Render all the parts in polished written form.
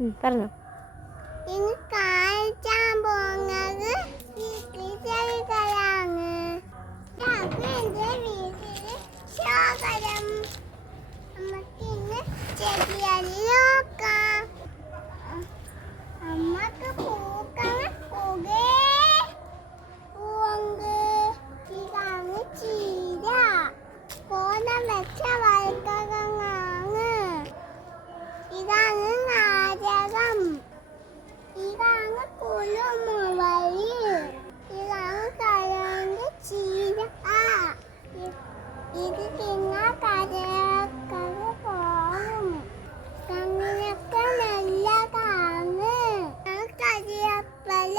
പറഞ്ഞു. ഇനി കാഴ്ചാൻ പോകുന്നത് വീട്ടിലാണ്. എന്റെ വീട്ടില് ശോകരം. നമുക്ക് ഇന്ന് ചെടിയരി നോക്കാം. അമ്മക്ക് പൂക്കള പുകേ പൂവങ്ക് ഇതാണ് ചീര. കോലം വെച്ച വഴുക്കങ്ങാങ്ങ്. ഇതാണ് നാരകം. ഇതാണ് കുരുമുളക്. ഇതാണ് കരണ്ട് ചീര. ഇത് തിന്നാ കരക്കര പോകും. കണ്ണിനൊക്കെ നല്ലതാണ്. കരിയപ്പല.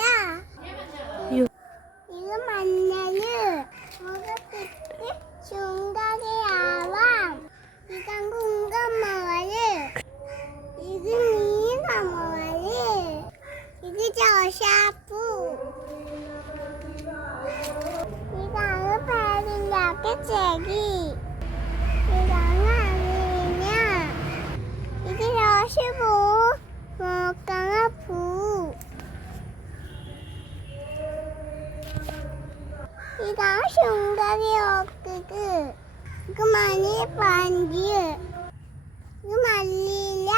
ഇത് മഞ്ഞള്. മുഖത്തിട്ട് ചുണ്ടരിയാവാം. ഇത് കുങ്കമുളക്. ഇത് നീലമുളക്. ഇത് റോസാപ്പൂ. ഇതാണ് പേരില്ലാത്ത ചെടി. ഇതാണ് അരീന. ഇത് റോസപ്പൂ. നോക്കണ പൂ. ഇതാണ് സുന്ദരി ഓർക്കിഡ്. ഇത് മണി പ്ലാന്റ്. ഇത് മല്ലിയില.